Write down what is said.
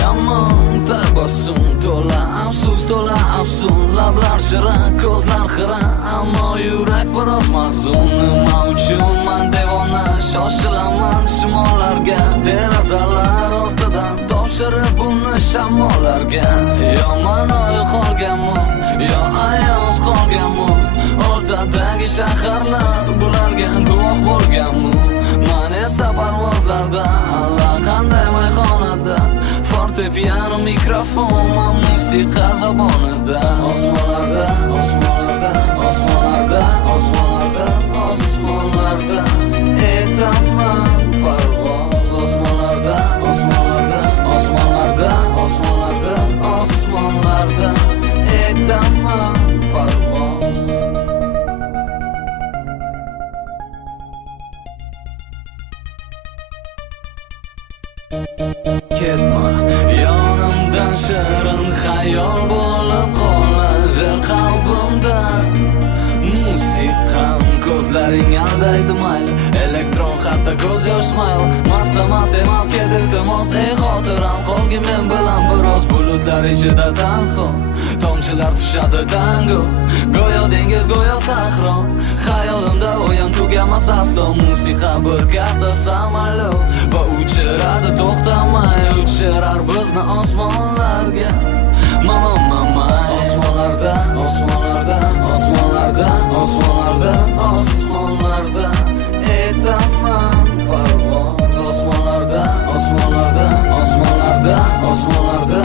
Yomon tabassum to'la afsus to'la afsun, lablar shira ko'zlar xira, ammo yurak biroz mahzun. Nima uchun men devona shoshilaman shimollarga, derazalar ortidan topshirib buni shamollarga. Yomon o'y qolganmi yo ayoz qolganmi, o'rtadagi shaharlar bularga guvoh bo'lganmi? Men esa parvozlarda allaqanday mayxonada, fortepiano mikrofon va musiqa zabonida. Osmonlarda, osmonlarda, osmonlarda, osmonlarda, osmonlarda etaman parvoz. Osmonlarda, osmonlarda, osmonlarda, osmonlarda, osmonlarda etaman parvoz. Ketma yonimdan, shirin xayol bo'lib qolaver qalbimda. Musiqam ko'zlaring aldaydi mayli, elektron hatto ko'z yosh mayli. Mast emas ket iltimos, ey xotiram qolgin men bilan biroz. Bulutlar ichida tanho, tomchilar tushadi tango, go'yo dengiz go'yo sahro. Xayolimda o'yin tugamas aslo, musiqa bir katta samolyot va uchiradi to'xtamay, uchirar bizni osmonlarga. Mama mama osmonlarda, osmonlarda, osmonlarda, osmonlarda, osmonlarda etaman parvoz. Osmonlarda, osmonlarda, osmonlarda, osmonlarda,